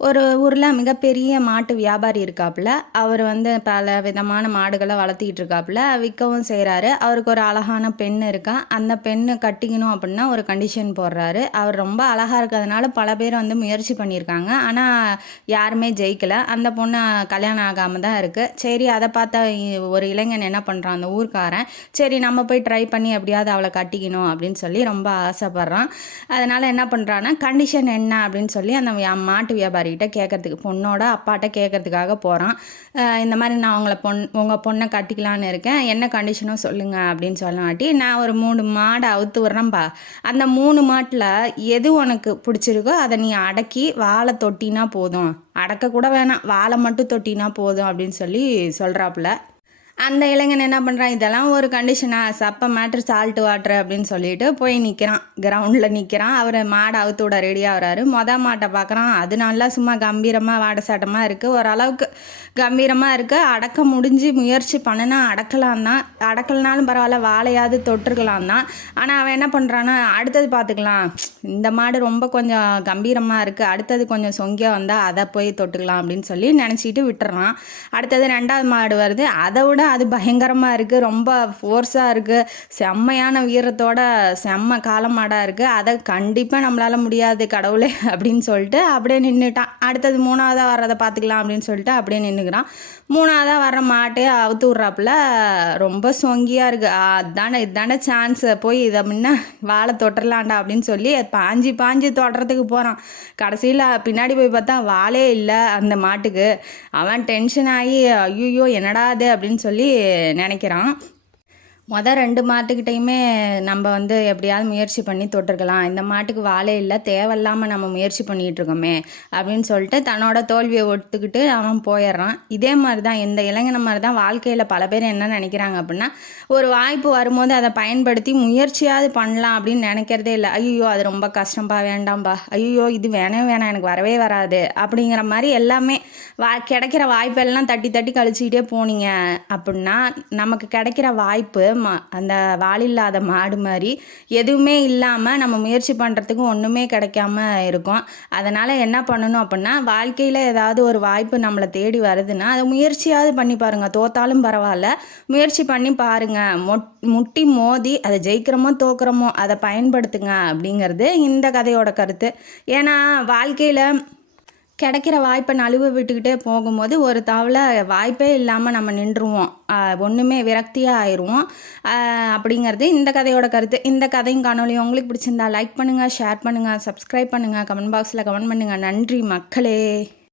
ஒரு ஊர்ல மிகப்பெரிய மாட்டு வியாபாரி இருக்காப்புல. அவரு பல விதமான மாடுகள வளர்த்திட்டு இருக்காப்புல. விற்கவும் செய்றாரு. அவருக்கு ஒரு அழகான பெண் இருக்கா. அந்த பெண்ணு கட்டிக்கணும் அப்டின்னா ஒரு கண்டிஷன் போடுறாரு. அவர் ரொம்ப அழகா இருக்கிறதுனால பல பேர் முயற்சி பண்ணியிருக்காங்க. ஆனா யாருமே ஜெயிக்கல. அந்த பொண்ணு கல்யாணம் ஆகாம தான் இருக்கு. சரி அத பார்த்த ஒரு இளைஞன் என்ன பண்றான், அந்த ஊர்க்காரன், சரி நம்ம போய் ட்ரை பண்ணி எப்படியாவது அவள கட்டிக்கணும் அப்படின்னு சொல்லி ரொம்ப ஆசைப்படுறான். அதனால என்ன பண்றான்னா, கண்டிஷன் என்ன அப்படின்னு சொல்லி அந்த மாட்டு வியாபாரி கிட்ட கேட்கறதுக்கு, பொண்ணோட அப்பாட்ட கேட்கறதுக்காக போகிறான். இந்த மாதிரி நான் உங்கள் பொண்ணை கட்டிக்கலான்னு இருக்கேன், என்ன கண்டிஷனும் சொல்லுங்க அப்படின்னு சொல்லாட்டி, நான் ஒரு 3 மாடை அவுத்து விட்றேன்பா, அந்த 3 மாட்டில் எது உனக்கு பிடிச்சிருக்கோ அதை நீ அடக்கி வாழை தொட்டினா போதும், அடக்க கூட வேணாம், வாழை மட்டும் தொட்டினா போதும் அப்படின்னு சொல்லி சொல்கிறாப்புல. அந்த இளைஞன் என்ன பண்ணுறான், இதெல்லாம் ஒரு கண்டிஷனா, சப்ப மேட்ரு சால்ட் வாட்ரு அப்படின்னு சொல்லிட்டு போய் நிற்கிறான், கிரவுண்டில் நிற்கிறான். அவர் மாடை அவுத்து விட ரெடியாக வராரு. மாட்டை பார்க்குறான், அது நல்லா சும்மா கம்பீரமாக வாடை சாட்டமாக இருக்குது, ஓரளவுக்கு கம்பீரமாக இருக்குது, அடக்க முடிஞ்சு முயற்சி பண்ணினா அடக்கலாம் தான், அடக்கலனாலும் பரவாயில்ல வாழையாவது தொட்டிருக்கலாம் தான். ஆனால் அவன் என்ன பண்ணுறான்னா, அடுத்தது பார்த்துக்கலாம், இந்த மாடு ரொம்ப கொஞ்சம் கம்பீரமாக இருக்குது, அடுத்தது கொஞ்சம் சொங்கியாக வந்தால் அதை போய் தொட்டுக்கலாம் அப்படின்னு சொல்லி நினச்சிட்டு விட்டுறான். அடுத்தது 2வது மாடு வருது, அதை விட அது பயங்கரமாக இருக்குது, ரொம்ப ஃபோர்ஸாக இருக்குது, செம்மையான வீரத்தோட செம்ம காளமாடாக இருக்குது, அதை கண்டிப்பாக நம்மளால் முடியாது கடவுளே அப்படின்னு சொல்லிட்டு அப்படியே நின்றுட்டான். அடுத்தது 3வதாக வர்றதை பார்த்துக்கலாம் அப்படின்னு சொல்லிட்டு அப்படியே நின்றுக்கிறான். 3வதாக வர்ற மாட்டே அவுத்து விட்றாப்புல, ரொம்ப சொங்கியாக இருக்குது, இதாண்டா சான்ஸு, போய் இதை முன்ன வாழை தொட்டுறலாண்டா அப்படின்னு சொல்லி பாஞ்சு தொடுறதுக்கு போகிறான். கடைசியில் பின்னாடி போய் பார்த்தா வாழே இல்லை அந்த மாட்டுக்கு. அவன் டென்ஷன் ஆகி ஐயோ என்னடா அது அப்படின்னு சொல்லி நினைக்கிறான். 2 மாட்டுக்கிட்டையுமே நம்ம எப்படியாவது முயற்சி பண்ணி தொட்டிருக்கலாம், இந்த மாட்டுக்கு வாழே இல்லை, தேவையில்லாமல் நம்ம முயற்சி பண்ணிகிட்டு இருக்கோமே அப்படின்னு சொல்லிட்டு தன்னோட தோல்வியை ஒத்துக்கிட்டு அவன் போயிடுறான். இதே மாதிரி தான் இந்த இளைஞன மாதிரி தான் வாழ்க்கையில் பல பேர் என்ன நினைக்கிறாங்க அப்படின்னா, ஒரு வாய்ப்பு வரும்போது அதை பயன்படுத்தி முயற்சியாவது பண்ணலாம் அப்படின்னு நினைக்கிறதே இல்லை. ஐயோ அது ரொம்ப கஷ்டம்பா, வேண்டாம்பா, ஐயோ இது வேணாம் எனக்கு வரவே வராது அப்படிங்கிற மாதிரி எல்லாமே கிடைக்கிற வாய்ப்பெல்லாம் தட்டி தட்டி கழிச்சிக்கிட்டே போனீங்க அப்படின்னா, நமக்கு கிடைக்கிற வாய்ப்பு அந்த வாலில்லாத மாடு மாதிரி எதுவுமே இல்லாமல் நம்ம முயற்சி பண்ணுறதுக்கு ஒன்றுமே கிடைக்காம இருக்கும். அதனால் என்ன பண்ணணும் அப்படின்னா, வாழ்க்கையில் ஏதாவது ஒரு வாய்ப்பு நம்மளை தேடி வருதுன்னா அதை முயற்சியாவது பண்ணி பாருங்கள், தோத்தாலும் பரவாயில்ல, முயற்சி பண்ணி பாருங்கள், முட்டி மோதி அதை ஜெயிக்கிறோமோ தோக்குறோமோ அதை பயன்படுத்துங்க அப்படிங்கிறது இந்த கதையோட கருத்து. ஏன்னா வாழ்க்கையில் கிடைக்கிற வாய்ப்பை நழுவ விட்டுக்கிட்டே போகும்போது ஒரு தவளை வாய்ப்பே இல்லாமல் நம்ம நின்றுவோம், ஒன்றுமே விரக்தியாக ஆயிடுவோம் அப்படிங்கிறது இந்த கதையோட கருத்து. இந்த கதையும் காணொலியும் உங்களுக்கு பிடிச்சிருந்தா லைக் பண்ணுங்கள், ஷேர் பண்ணுங்கள், சப்ஸ்கிரைப் பண்ணுங்கள், கமெண்ட் பாக்ஸில் கமெண்ட் பண்ணுங்கள். நன்றி மக்களே.